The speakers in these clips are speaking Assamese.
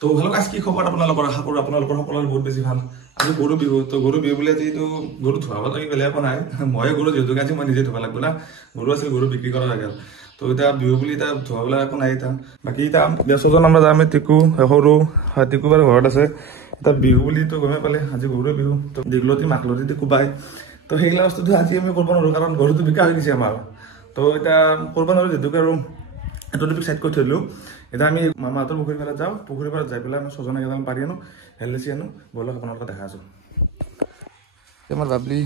তো হেল্ল' গাইছ, কি খবৰ আপোনালোকৰ? আশা কৰোঁ আপোনালোকৰ সকলোৰে বহুত বেছি ভাল। আজি গৰু বিহু। তো গৰু বিহু বুলি আজিতো গৰু ধুৱাব লাগি বেলেগ একো নাই। ময়ে গৰু যিহেতুকে আজি মই নিজে ধুব লাগিব না। গৰু আছিল, গৰু বিক্ৰী কৰা লাগে। তো এতিয়া বিহু বুলি এতিয়া ধুৱাবলৈ একো নাই। এতিয়া বাকী এতিয়া ব্যস্তজন আমৰা যাম। টিকু সৰু টিকু বাৰু ঘৰত আছে। এতিয়া বিহু বুলিতো গমেই পালে, আজি গৰুৱে বিহু। তো দীঘলতি মাকলতি কোবাই, তো সেইগিলা বস্তুটো আজি আমি কৰিব নোৱাৰোঁ, কাৰণ গৰুটো বিকা হৈ গৈছে আমাৰ। তো এতিয়া কৰিব নোৱাৰোঁ যিহেতুকে, আৰু এইটো চাইড কৰি থৈ দিলোঁ। এতিয়া আমি মামাহঁতৰ পুখুৰী পাৰত যাওঁ। পুখুৰী পাৰত যাই পেলাই আমি ছজনা কেইডাল পাৰি আনো, হেলচি আনো। ব'লক আপোনালোকক দেখা আছোঁ। আমাৰ বাবলি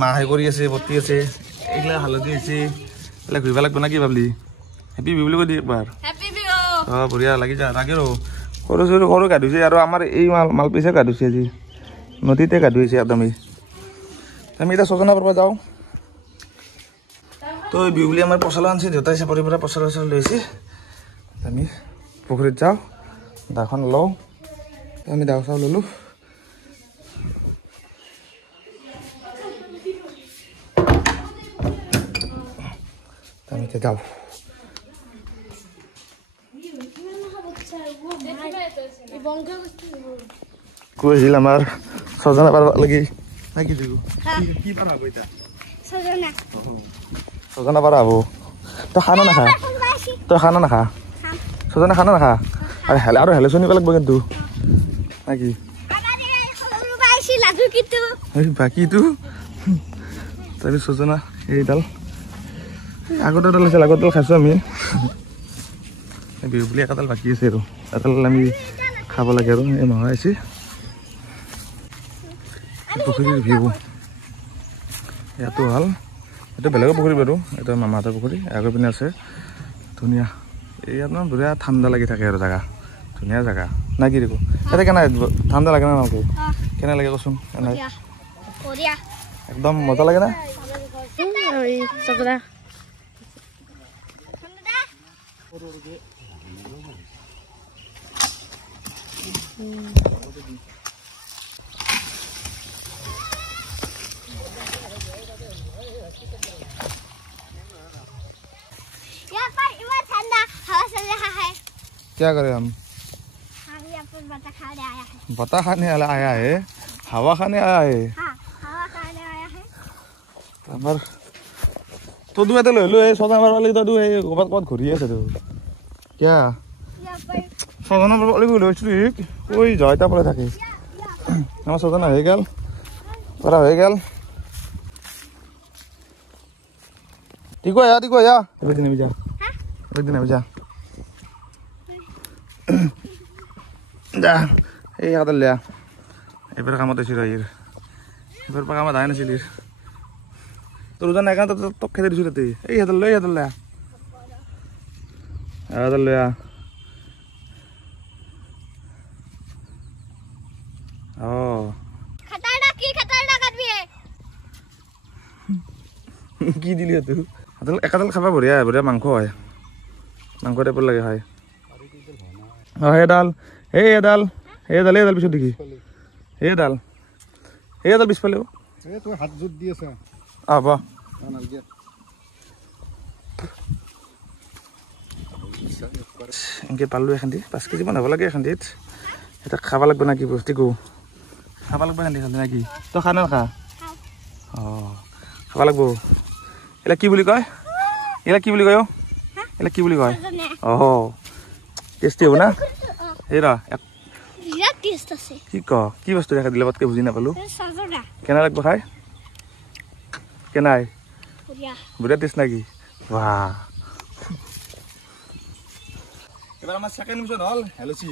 মাহে কৰি আছে, বটি আছে, এইগিলা হালধি হৈছে, এইবিলাক ঘূৰিব লাগিব না কি বাবলি? হেপী বিহু বুলি কৈ দিয়ে একবাৰ। অঁ বঢ়িয়া লাগি যা লাগে। ৰ সৰু সৰু সৰু গা ধুইছে, আৰু আমাৰ এই মালপিছে গা ধুইছে আজি, নদীতে গা ধুইছে একদমেই। আমি এতিয়া ছজনা পাৰব যাওঁ। তো বিহু বুলি আমাৰ পচলা আনিছে, দেউতাই চাপৰিৰ পৰা পচলা লৈছে। আমি পুখুৰীত যাওঁ, দাখন লওঁ। আমি দাও চাও ল'লোঁ। আমি এতিয়া যাওঁ। কৈছিল আমাৰ ছজনা পাৰব লাগি না কি দিব? কি পাৰ হ'ব এতিয়া? ছজনা পাৰা হ'ব। তই খানা নাখা? তই খানা নাখা? ছজনা খানা নাখা? আৰু হেলে চনিব লাগিব কিন্তু নাকি? বাকীটো তাৰপিছত ছজনা এইডাল আগতে এডাল আছিল, আগতডাল খাইছোঁ আমি। বিহু বুলি এডাল বাকী আছে, আৰু এডাল আমি খাব লাগে। আৰু এই মাহ আহিছে পুখুৰীৰ বিহু। ইয়াতো ভাল, এইটো বেলেগৰ পুখুৰী বাৰু, এইটো মামাহঁতৰ পুখুৰী। আগৰ পিনে আছে ধুনীয়া। ইয়াত মানে বঢ়িয়া ঠাণ্ডা লাগি থাকে আৰু জেগা, ধুনীয়া জেগা না কি দিব? ইয়াতে কেনে ঠাণ্ডা লাগে না নালাগে? কেনে লাগে কচোন? এনে একদম মজা লাগে না? क्या करें हम? बता खाने आया है, हवा खाने आया है। আমাৰ তো দুয়ে তো লৈ লো, এই ছজনা মাৰব লাগি তো এই ক'ৰবাত ক'ৰবাত ঘূৰি আছে। তো কিয়া ছজনা মাৰব লাগি লৈছিলোঁ, ঐ জয়তা পলাই থাকে। আমাৰ ছজনা হৈ গ'ল, পৰা হৈ গ'ল। টিকু আয়া একদিন আমি যা, একদিন আমি যা যা। এই হাতত লিয়া, এইবাৰ কামত আহিছিল। এইবাৰ পৰা কামত আহে নাছিল। তোৰ জানা একান্ত তোক খেদি দিছোঁ তাতে। এই হাতত লৈ, হাতত লিয়া, হাতত লিয়া। অঁ কি দিলি তোৰ? একাডাল খাবা বঢ়িয়া, বঢ়িয়া মাংস হয়, মাংস টাইপৰ লাগে খাই। অঁ এইডাল পিছত দেখি এইডাল পিছফালেও হাত জোত দি আছে। হ'ব এনেকৈ পালোঁ এখান্দি 5 কেজি মান হ'ব লাগে। এখান্দিত এতিয়া খাব লাগিব না কি বস্তু? খাব লাগিব এখান্দি নাকি? তই খা না নাখা? অঁ খাব লাগিব। এইবিলাক কি বুলি কয়? এইবিলাক কি বুলি কয়? এইবিলাক কি বুলি কয়? অঁ টেষ্টি হ'ব না? এই ৰ কি ক, কি বস্তু দেখা দিলে পতকৈ বুজি নাপালোঁ। কেনে লাগিব খাই? কেনাই বঢ়িয়া টেষ্ট নাকি? বাহ। এবাৰ আমাৰ ছেকেণ্ড মিছন হ'ল হেলচি।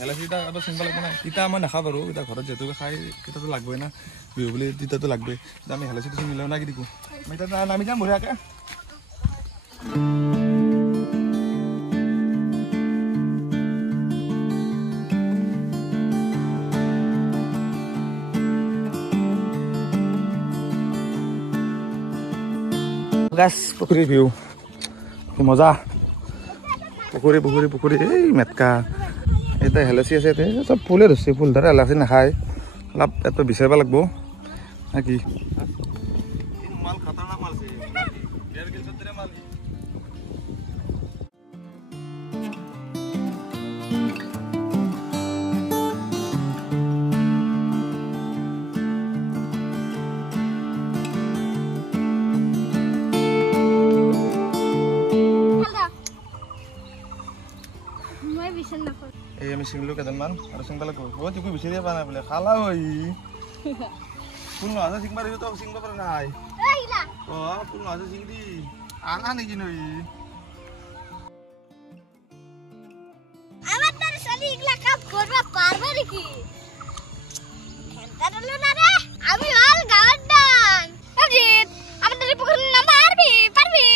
হেলচিটা এবাৰ চিনিব লাগিব না। তিতা মই নাখাওঁ বাৰু, এতিয়া ঘৰত যিহেতুকে খাই তিতাটো লাগবই না, বিহু বুলি তিতাটো লাগবই। আমি হেলচিটো চিনি লওঁ না কি দেখোঁ। আমি এতিয়া নামি যাম বঢ়িয়াকৈ। গাছ পুখুৰী ভিউ মজা। পুখুৰী এই মেটকা। এতিয়া হেলচি আছে, চব ফুলে ধৰিছে। ফুল ধৰে হেলচি নাখায়, অলপ ইয়াত বিচাৰিব লাগিব নাকি? মই বিচন নকৰো এই আমি চিংলো কেইজনমান আৰু চিংবালে গ'ল তুই বিচাৰিয়ে পোৱা নাই বোলে খালা হৈ ফুল নহা চিংবা দিও তো চিংবা পৰা নাই এইলা ফুল নহা চিংদি আনা নেকি নই আমার তার সালি ইগলা কাপ করবা পারবে নাকি খেলতা দলো না রে আমি অল গাওয়ার দান অজিত আমাদের পুকুর না মারবি পারবি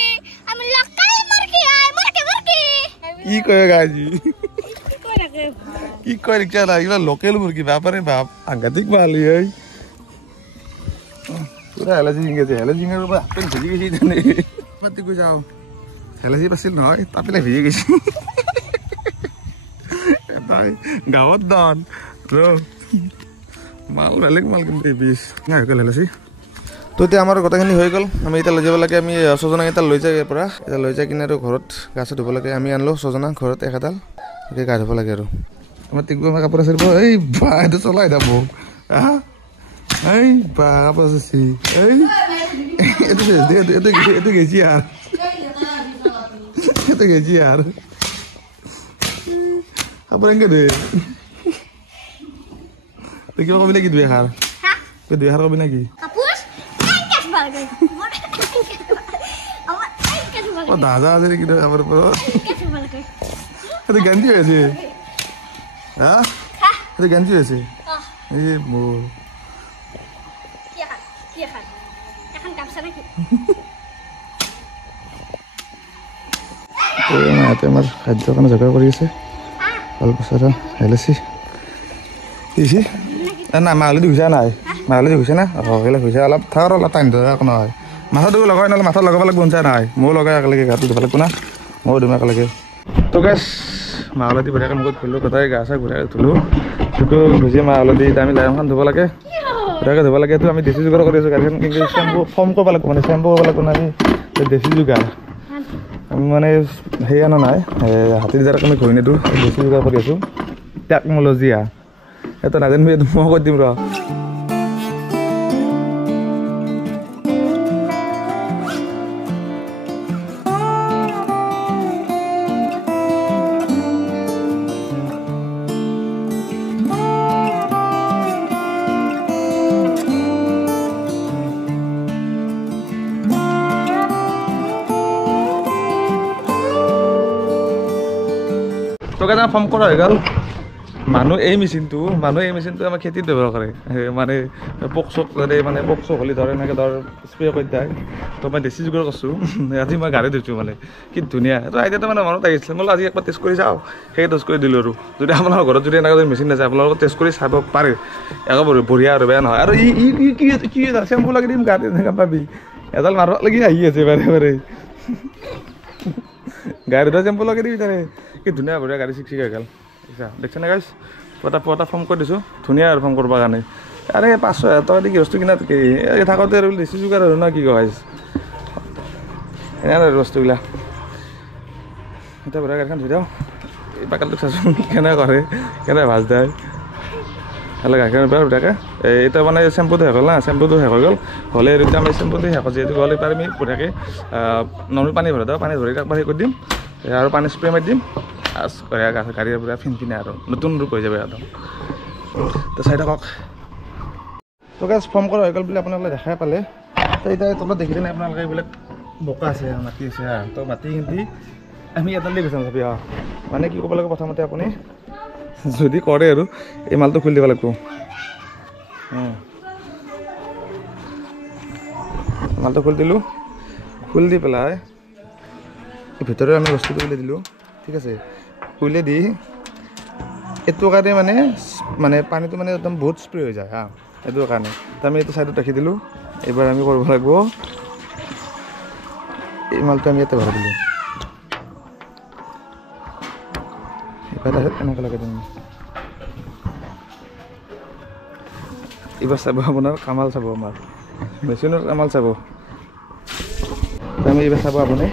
আমি লকাল মুরগি আই মুরগি কি কয় গাজি কি কয় রিকশা না এগুলা লোকাল মুরগি ব্যাপারে বাপ আঙ্গাতিক বালি এই পুরা হেলাজি জিঙ্গেছে হেলাজি জিঙ্গের উপর আপেল ভিজে গেছি জানে পাতি কই যাও হেলাজি পাছিল নহয় তাপেলে ভিজে গেছি তাই গাওয়াত দান র মাল বেলেগ মাল কিন্তু বিশ না হয়ে গেল হেলাজি তো এতিয়া আমাৰ কথাখিনি হৈ গ'ল আমি এতিয়া লৈ যাব লাগে আমি ছজনা এটা লৈ যাই পৰা এটা লৈ যাই কিনে আৰু ঘৰত গা চা ধুব লাগে আমি আনলো ছজনা ঘৰত একাডাল ওকে গা ধুব লাগে আৰু আমাৰ টিকু আমাৰ কাপোৰ আছে এই বা এইটো চলাই দাব এই বা কাপোৰ আছে এই এইটো গেছি আৰু এইটো গেছি আৰু কাপোৰ এংকে দে তই কিবা কবি নেকি দুই এষাৰ তই দুই এষাৰ কবি নেকি দাদা আছে নাকি আমার এটা গান্ধী হয়েছে হ্যাঁ এটা গান্ধী হয়েছে এই মাতে আমার খাদ্য কাৰণে জোগাৰ কৰি আছে অল্প চাৰা হেলাচি দিছি না মাহলি ঘুচা নাই মাহলি ঘুচা না সেইবিলাক ঘুচা অলপ থাক অলপ টাইম ধৰা একো নহয় মাথাটো লগাই নহ'লে মাথাত লগাব লাগিব গুঞ্চা নাই ময়ো লগাই একেলগে গাটো ধুব লাগিব না ময়ো ধুম একেলগে তো গেছ মাহ হালধি বঢ়িয়াকৈ মুখত ধুলোঁ গোটাই গা চা ঘূৰাই ধুলোঁ সেইটো ভুজি মাহ হালধি আমি লাইমখন ধুব লাগে বঢ়িয়াকৈ ধুব লাগে এইটো আমি দেশী যোগাৰ কৰি আছোঁ গাড়ীখন কিন্তু চেম্পু ফৰ্ম কৰিব লাগিব মানে চেম্পু কৰিব লাগিব না আমি দেশী যোগাৰ আমি মানে সেই আনা নাই হাতীৰ দ্বাৰা আমি ঘূৰি নিদিওঁ দেশী যোগাৰ কৰি আছোঁ টেকন'লজিয়া এইটো নাজানিবি এইটো মই কৈ দিম ৰ তোকে এটা ফৰ্ম কৰা হৈ গ'ল মানুহ এই মেচিনটো আমাৰ খেতিত ব্যৱহাৰ কৰে মানে পোক চোক যদি মানে পোক চোক হ'লে ধৰ এনেকৈ ধৰ স্প্ৰে কৰি দিয়ে তো মই দেশী যোগাৰ কৰিছোঁ আজি মই গাড়ী ধুইছোঁ মানে কি ধুনীয়া তো আইডিয়াটো মানে মনত আহিছিলে মই আজি একবাৰ টেষ্ট কৰি চাওঁ সেই টেষ্ট কৰি দিলোঁ আৰু যদি আপোনালোকৰ ঘৰত যদি এনেকৈ মেচিন নাযায় আপোনালোকক টেষ্ট কৰি চাব পাৰে একো বঢ়িয়া আৰু বেয়া নহয় আৰু কি চেম্পু লাগি দিম গাড়ী এনেকৈ পাবি এডাল মাৰক লাগি আহি আছে বাৰে বাৰে গাড়ী ধোৱা চেম্পু লগাই দিবি তাৰে কি ধুনীয়া বঢ়িয়া গাড়ী চিক হৈ গ'ল দেখছে নে গাইছ পটা ফৰ্ম কৰি দিছোঁ ধুনীয়া আৰু ফৰ্ম কৰিবৰ কাৰণে আৰে 500 টকা দি কি বস্তু কিনা থাকোঁতে আৰু দেশী যোগাৰ আৰু না কি গাইছ এনে আৰু বস্তুবিলাক এতিয়া বঢ়িয়া গাড়ীখন ধুই দিওঁ এই পাকালটোক চাচোন কেনেকৈ কৰে কেনেকৈ ভাজ দিয়ে হেলে গাখীৰ বেয়া বঢ়িয়াকৈ এতিয়া মানে চেম্পুটো শেষ হ'ল না চেম্পুটো শেষ হৈ গ'ল হ'লে আৰু এতিয়া আমি চেম্পুটো শেষ হ'ল যিহেতু গ'লে পাৰি আমি বঢ়িয়াকৈ নৰ্মেল পানী ভৰাই দিওঁ পানী ভৰি একবাৰ হেৰি কৰি দিম আৰু পানী স্প্ৰে মাৰি দিম গাড়ীৰ পৰা ফিনফিনে আৰু নতুন ৰূপ হৈ যাব একদম তো চাই থাকক তো গেছ ফৰ্ম কৰা হৈ গ'ল বুলি আপোনালোকে দেখাই পালে তো এতিয়া তলত দেখিলে নাই আপোনালোকে এইবিলাক বোকা আছে মাটি আছে তো মাটি কিন্তু আমি এডাল দি বিচাৰোঁ চাবি মানে কি ক'ব লাগিব প্ৰথমতে আপুনি যদি কৰে আৰু এই মালটো খুলি দিব লাগিব মালটো খুলি দিলোঁ খুলি দি পেলাই ভিতৰে আমি বস্তুটো উলিয়াই দিলোঁ ঠিক আছে উলিয়াই দি এইটো কাৰণে মানে পানীটো মানে একদম বহুত স্প্ৰে হৈ যায় এইটো কাৰণে তো আমি এইটো ছাইডত ৰাখি দিলোঁ এইবাৰ আমি কৰিব লাগিব এই মালটো আমি ইয়াতে ভৰাই দিলোঁ এইফালে এনেকৈ লগাই দিম এইবাৰ চাব আপোনাৰ কামাল চাব আমাৰ মেচিনৰ কামাল চাব আমি এইবাৰ চাব আপুনি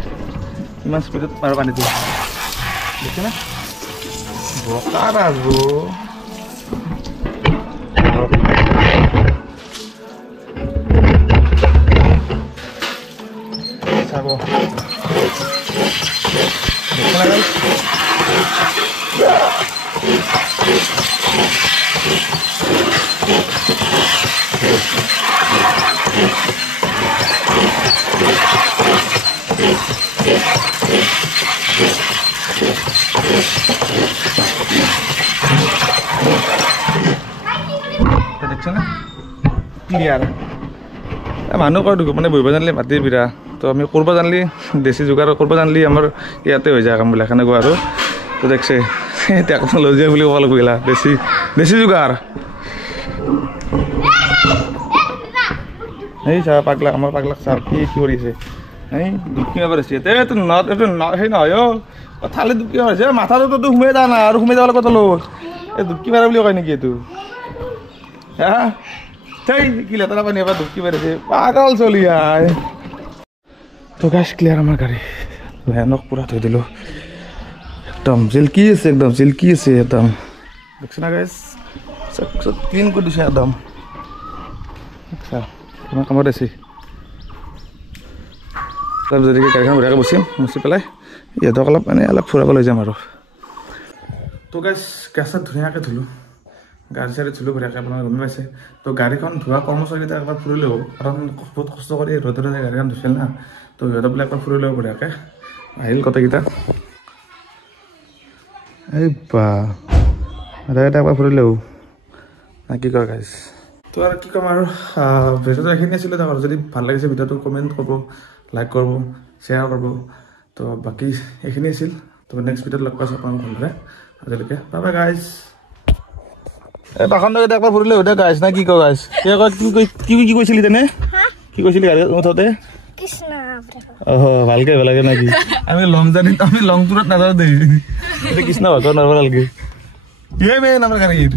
ইমান স্পীডত আৰু পানী দিওঁ দেখছে না বোকা ৰাজু চাব দেখছে না দেখছো না ক্লিয়াৰ মানুহ কয় মানে বহিব জানিলে মাটি বিৰা তো আমি কৰিব জানিলে দেশী যোগাৰ কৰিব জানিলে আমাৰ ইয়াতে হৈ যায় কামবিলাক সেনেকুৱা আৰু তো দেখছে টেকন'লজি বুলি ক'ব লাগিব দেশী যোগাৰ এই চা পাগলাক আমাৰ পাগলাক চা কি কৰি আছে এই দুখী এবাৰ আছে এইটো সেই নহয় থালি দুখী হৈছে মাথাটোতো সোমাই যা না আৰু সোমাই যাব কথা লগত এই দুখী মাৰা বুলি কয় নেকি এইটো হা সেই কি লেতেৰা পানী এবাৰ দুখী মাৰিছে পাগল চলি আয় তো গাইছ ক্লিয়াৰ আমাৰ গাড়ী ভয়ানক পুৰা থৈ দিলোঁ একদম জিলকি আছে একদম দেখছে না গাইছ চব ক্লিন কৰি দিছে একদম আচ্ছা তোমাৰ কামত আছে অলপ যদি গাড়ীখন বঢ়িয়াকৈ বচিম মুচি পেলাই ইহঁতক অলপ মানে অলপ ফুৰাব লৈ যাম আৰু তো গাইছ গেছত ধুনীয়াকৈ ধুলোঁ গাড়ী চাড়ী ধুলোঁ বঢ়িয়াকৈ আপোনাৰ গমে পাইছে তো গাড়ীখন ধোৱা কৰ্মচাৰীকেইটা একবাৰ ফুৰিলেও কাৰণ বহুত কষ্ট কৰি ৰ'দত গাড়ীখন ধুইছিল না তো সিহঁতক বোলে একবাৰ ফুৰিলেও বঢ়িয়াকৈ আহিল গোটেইকেইটা এই বা এটা একবাৰ ফুৰিলেও না কি কয় গাইছ তো আৰু কি ক'ম আৰু ভিডিঅ'টো এইখিনি আছিলে তাৰ যদি ভাল লাগিছে ভিডিঅ'টো কমেণ্ট কৰিব লাইক কৰিব শ্বেয়াৰ কৰিব তো বাকী এইখিনি আছিল তো নেক্সট ভিডিঅ'ত লগ পাইছোঁ আপোনালোক ভালদৰে আজিলৈকে বাই বাই গাইছ এই বাখণ্ডকেইটা একবাৰ ফুৰিলে সোধে গাইছ না কি কয় গাইছ কি কৈছিলি তেনে কি কৈছিলি গাড়ী উঠোঁতে ভালকে আহিব লাগে নাকি আমি লং জাৰ্ণিত আমি লং টুৰত নাযাওঁ দেই কৃষ্ণ ভগৱান নালাগে কি আমাৰ গাড়ীত